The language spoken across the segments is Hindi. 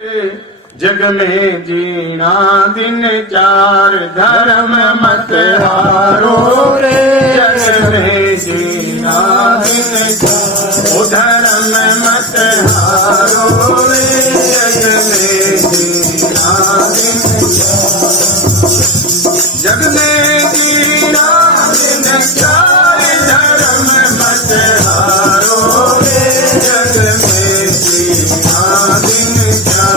जग में जीना दिन चार धर्म मत हारो रे। जग में जीना दिन चार धर्म मत हारो रे। जग में जीना दिन जग में जीना दिन चार धर्म मत हारो रे। जग में जीना दिन चार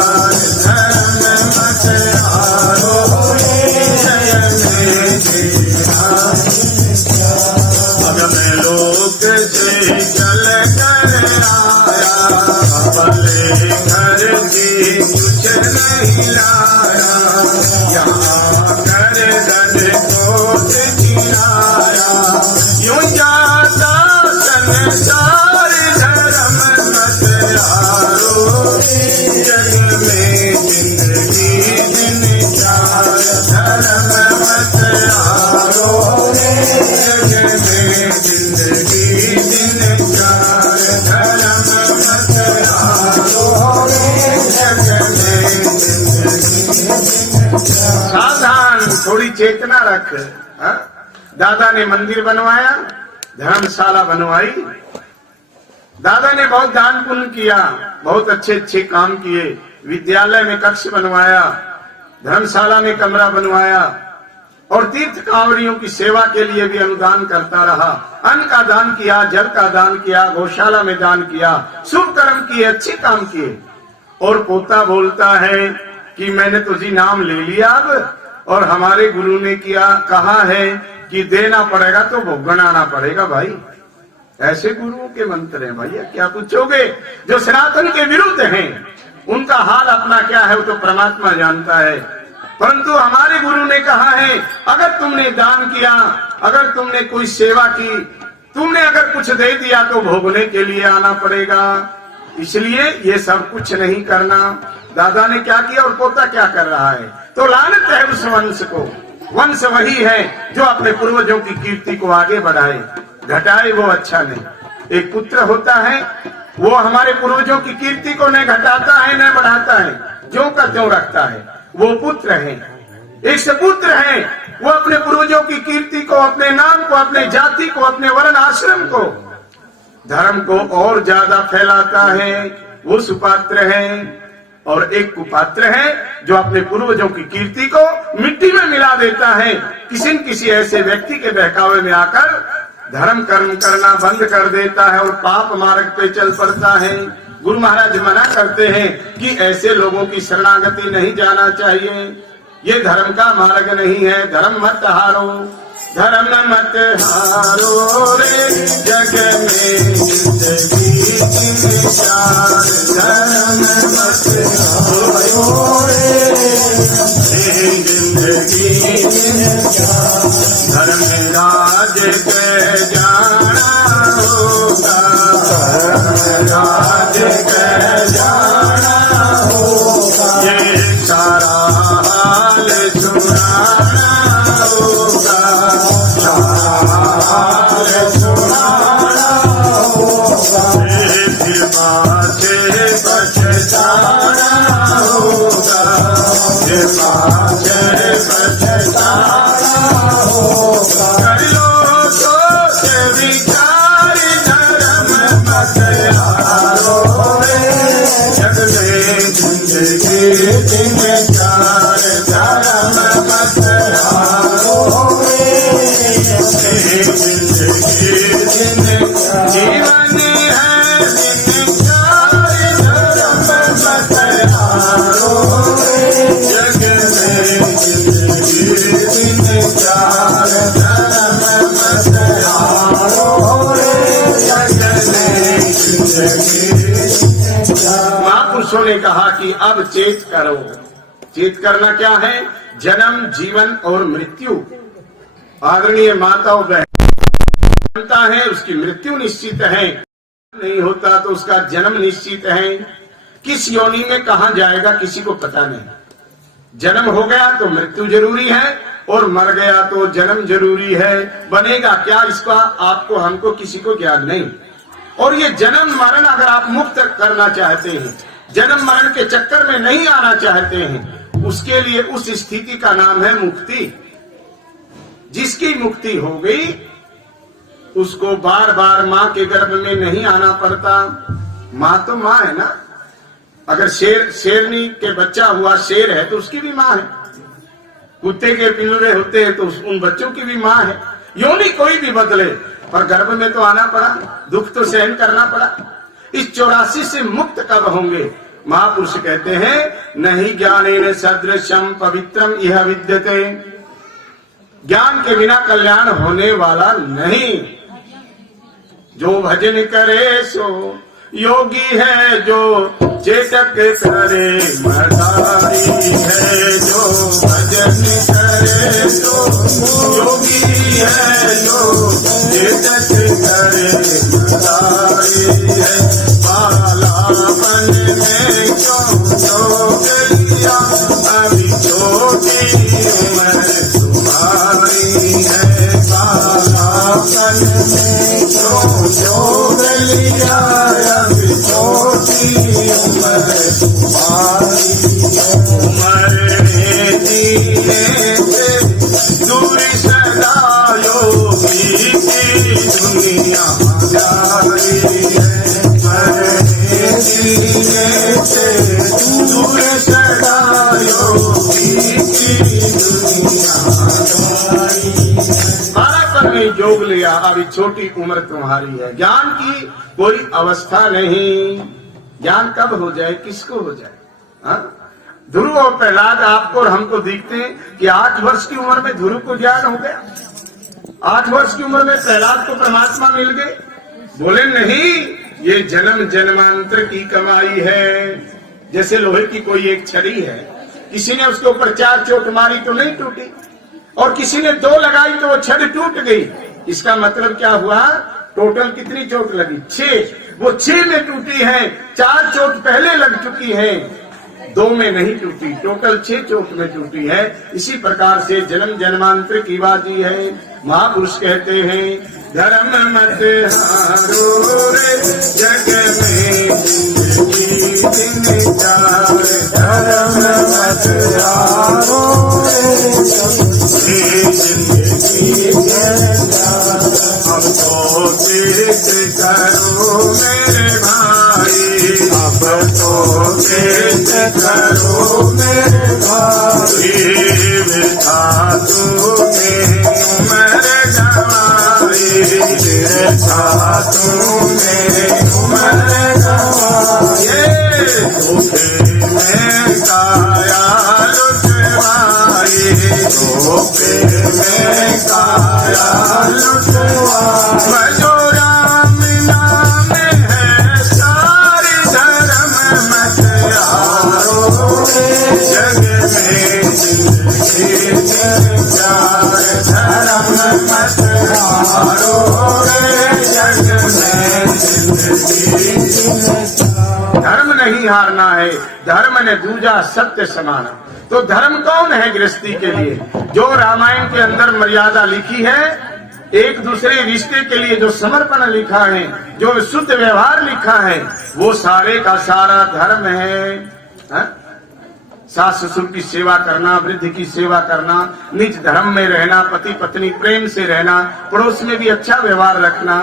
लोक से चल कर आया भले घर की कुछ नहीं लाया। यहाँ कर गद को खिलाया यूं जाता संसार धर्म मत हारो। जग में जिंदगी दिन चार धर्म मत हारो। जग में जिंदगी दिन चार धर्म मत हारो। जग में जिंदगी सावधान, थोड़ी चेतना रख। दादा ने मंदिर बनवाया, धर्मशाला बनवाई। दादा ने बहुत दान पुण्य किया, बहुत अच्छे अच्छे काम किए। विद्यालय में कक्ष बनवाया, धर्मशाला में कमरा बनवाया और तीर्थ कांवरियों की सेवा के लिए भी अनुदान करता रहा। अन्न का दान किया, जल का दान किया, गौशाला में दान किया, शुभ कर्म किए, अच्छे काम किए। और पोता बोलता है कि मैंने तुझे नाम ले लिया अब, और हमारे गुरु ने किया कहा है कि देना पड़ेगा तो भोगना पड़ेगा। भाई ऐसे गुरुओं के मंत्र हैं भैया, क्या पूछोगे? जो सनातन के विरुद्ध हैं उनका हाल अपना क्या है वो तो परमात्मा जानता है। परंतु हमारे गुरु ने कहा है अगर तुमने दान किया, अगर तुमने कोई सेवा की, तुमने अगर कुछ दे दिया तो भोगने के लिए आना पड़ेगा। इसलिए ये सब कुछ नहीं करना। दादा ने क्या किया और पोता क्या कर रहा है? तो लानत है उस वंश को। वंश वही है जो अपने पूर्वजों की कीर्ति को आगे बढ़ाए, घटाए वो अच्छा नहीं। एक पुत्र होता है वो हमारे पूर्वजों की कीर्ति को न घटाता है न बढ़ाता है, ज्यों का त्यों रखता है, वो पुत्र है। एक सपुत्र है, वो अपने पूर्वजों की कीर्ति को, अपने नाम को, अपने जाति को, अपने वर्ण आश्रम को, धर्म को और ज्यादा फैलाता है, वो सुपात्र है। और एक कुपात्र है जो अपने पूर्वजों की कीर्ति को मिट्टी में मिला देता है, किसी न किसी ऐसे व्यक्ति के बहकावे में आकर धर्म कर्म करना बंद कर देता है और पाप मार्ग पे चल पड़ता है। गुरु महाराज मना करते हैं कि ऐसे लोगों की शरणागति नहीं जाना चाहिए, ये धर्म का मार्ग नहीं है। धर्म मत हारो, धर्म मत हारो रे। जग में जिंदगी दिन चार धर्म मत हारो रे। जिंदगी दिन चार धर्म राज के जाना होगा, राज के जाना होगा। ये सारा हाल सुनाना होगा, सारा हाल सुनाना होगा। से पछताना होगा, से पछताना होगा। कर लो सोच विचार धर्म मत हारो रे। जग में जिंदगी दिन चार धर्म मत हारो रे। जिंदगी दिन जीवन है दिन चार धर्म मत हारो रे। जग में जिंदगी दिन चार धर्म मत हारो रे। जग में जिंदगी। महापुरुषों ने कहा कि अब चेत करो। चेत करना क्या है? जन्म, जीवन और मृत्यु। आदरणीय माताओं बहन बनता है, उसकी मृत्यु निश्चित है, नहीं होता तो उसका जन्म निश्चित है। किस योनि में कहा जाएगा किसी को पता नहीं। जन्म हो गया तो मृत्यु जरूरी है और मर गया तो जन्म जरूरी है। बनेगा क्या इसका आपको हमको किसी को ज्ञान नहीं। और ये जन्म मरण अगर आप मुक्त करना चाहते हैं जन्म मरण के चक्कर में नहीं आना चाहते हैं, उसके लिए उस स्थिति का नाम है मुक्ति। जिसकी मुक्ति हो गई उसको बार बार मां के गर्भ में नहीं आना पड़ता। मां तो मां है ना। अगर शेरनी के बच्चा हुआ, शेर है तो उसकी भी मां है। कुत्ते के पिंजरे होते हैं तो उन बच्चों की भी मां है। योनि कोई भी बदले, पर गर्भ में तो आना पड़ा, दुख तो सहन करना पड़ा। इस 84 से मुक्त कब होंगे? महापुरुष कहते हैं नहीं ज्ञानेन सदृशम पवित्रम यह विद्यते। ज्ञान के बिना कल्याण होने वाला नहीं। जो भजन करे सो योगी है, जो चेतक करे मदारी है। जो भजन करे सो योगी है, जो चेतक करे मदारी है। बालापन में क्यों जोग लिया, अभी छोटी उम्र तुम्हारी है। बालापन में क्यों जोग लिया, अभी छोटी उम्र तुम्हारी है। उम्र जीने से दूर सदा योगी की दुनिया जारी है। जीने से दूर सदा योगी की दुनिया जारी है। बालापन में जोग लिया, अभी छोटी उम्र तुम्हारी है। ज्ञान की कोई अवस्था नहीं। ज्ञान कब हो जाए, किसको हो जाए? ध्रुव और प्रहलाद आपको और हमको दिखते हैं कि 8 वर्ष की उम्र में ध्रुव को ज्ञान हो गया, 8 वर्ष की उम्र में प्रहलाद को परमात्मा मिल गए। बोले नहीं, ये जन्म जन्मांतर की कमाई है। जैसे लोहे की कोई एक छड़ी है, किसी ने उसके ऊपर 4 चोट मारी तो नहीं टूटी, और किसी ने 2 लगाई तो वो छड़ी टूट गई। इसका मतलब क्या हुआ? टोटल कितनी चोट लगी? 6। वो 6 में टूटी है, 4 चोट पहले लग चुकी है, 2 में नहीं टूटी, टोटल 6 चोट में टूटी है। इसी प्रकार से जन्म जन्मांतर की बाजी है। महापुरुष कहते हैं धर्म मत हारो रे, जग में जिंदगी चार। धर्म मत हारो रे, जिंदगी अब तो तीर्थ करो मेरे भाई, अब तो तीर्थ करो मेरे भाई। विधा तुम्हें उम्र गवाई, विधा तुम्हें उम्र गवाई। धोखे में काया लुटवाई, धोखे में काया लुटवाई। जो राम नाम है सारी, धर्म मत हारो रे, जग में जिंदगी चार। धर्म मत हारो रे, जग में जिंदगी। धर्म नहीं हारना है, धर्म ने दूजा सत्य समाना। तो धर्म कौन है गृहस्थी के लिए? जो रामायण के अंदर मर्यादा लिखी है, एक दूसरे रिश्ते के लिए जो समर्पण लिखा है, जो शुद्ध व्यवहार लिखा है, वो सारे का सारा धर्म है। सास ससुर की सेवा करना, वृद्ध की सेवा करना, निज धर्म में रहना, पति पत्नी प्रेम से रहना, पड़ोस में भी अच्छा व्यवहार रखना,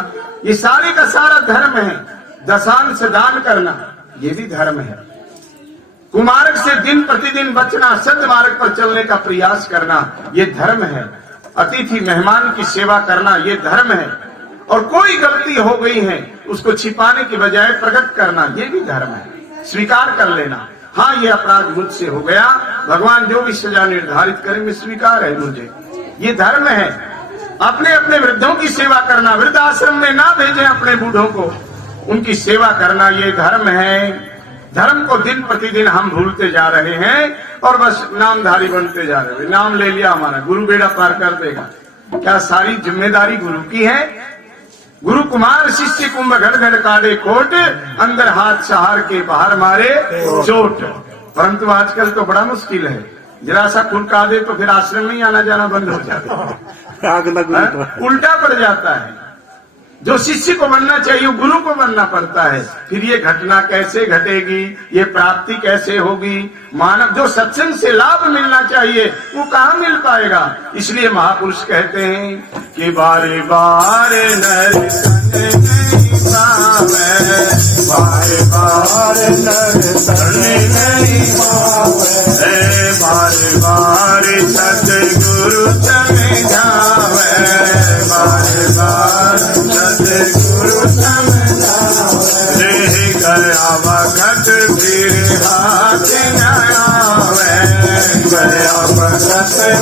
ये सारे का सारा धर्म है। दशांश दान करना, ये भी धर्म है। कुमार्ग से दिन प्रतिदिन बचना, सद्मार्ग पर चलने का प्रयास करना, ये धर्म है। अतिथि मेहमान की सेवा करना, ये धर्म है। और कोई गलती हो गई है उसको छिपाने की बजाय प्रकट करना, ये भी धर्म है। स्वीकार कर लेना, हाँ ये अपराध मुझसे हो गया, भगवान जो भी सजा निर्धारित करेंगे स्वीकार है मुझे, ये धर्म है। अपने अपने वृद्धों की सेवा करना, वृद्ध आश्रम में ना भेजें अपने बूढ़ों को, उनकी सेवा करना, ये धर्म है। धर्म को दिन प्रतिदिन हम भूलते जा रहे हैं और बस नामधारी बनते जा रहे हैं। नाम ले लिया हमारा, गुरु बेड़ा पार कर देगा। क्या सारी जिम्मेदारी गुरु की है? गुरु कुमार शिष्य कुंभ घड़ घड़ काटे कोट, अंदर हाथ सहार के बाहर मारे चोट। परंतु आजकल तो बड़ा मुश्किल है, जरा सा खुलका दे तो फिर आश्रम में ही आना जाना बंद हो जाता है, उल्टा पड़ जाता है। जो शिष्य को बनना चाहिए वो गुरु को बनना पड़ता है। फिर ये घटना कैसे घटेगी, ये प्राप्ति कैसे होगी? मानव जो सत्संग से लाभ मिलना चाहिए वो कहाँ मिल पाएगा? इसलिए महापुरुष कहते हैं कि बारे बारे नर नहीं पावे, बारे बारे नर नहीं पावे, बारे बारे सतगुरु चले जावे, बारे बारे सतगुरु चले जावे, गया वक्त फिर हाथ न आवे, गया वक्त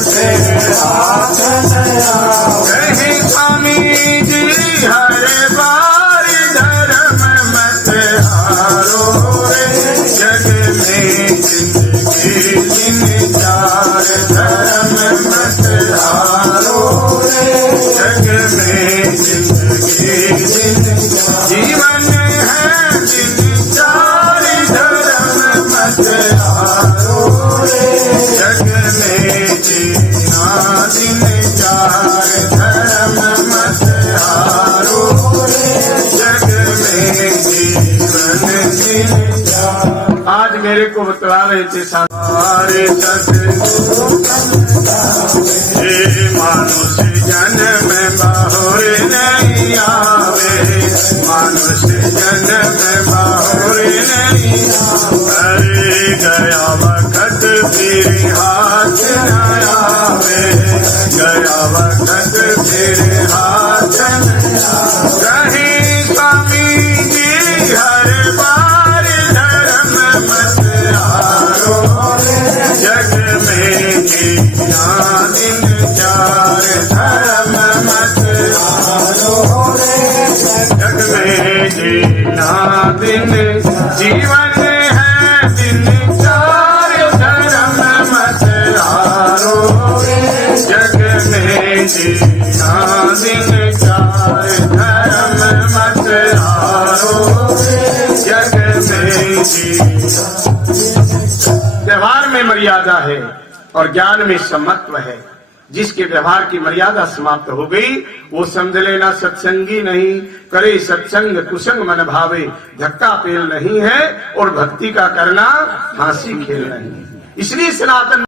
फिर हाथ न आवे। कहे स्वामी जी हर बार धर्म मत हारो रे, जग में जिंदगी दिन चार, धर्म मत हारो रे, जग में जिंदगी दिन जीवन है दिन चार, धर्म मत हारो रे, जग में जीना दिन चार, धर्म मत हारो रे, जग में जीवन दिन चार। आज मेरे को बतला रहे थे सारे सतगुरु मानुष जन्म बहुर नहीं आवे, मानुष जन्म बहुर नहीं आवे, गया वक्त फिर हाथ न आवे, गया वक्त फिर हाथ न आवे। कहीं स्वामी जी हर बार धर्म मत हारो रे, जग में जीना दिन चार, धर्म मत हारो रे, जग में जीना दिन जीवन है दिन चार, धर्म मत हारो रे, जग में जीना दिन चार, धर्म मत हारो रे, जग में जीना। व्यवहार में मर्यादा है और ज्ञान में समत्व है। जिसके व्यवहार की मर्यादा समाप्त हो गई वो समझ लेना सत्संगी नहीं, करे सत्संग कुसंग मन भावे, धक्का पेल नहीं है और भक्ति का करना हंसी खेल नहीं। इसलिए सनातन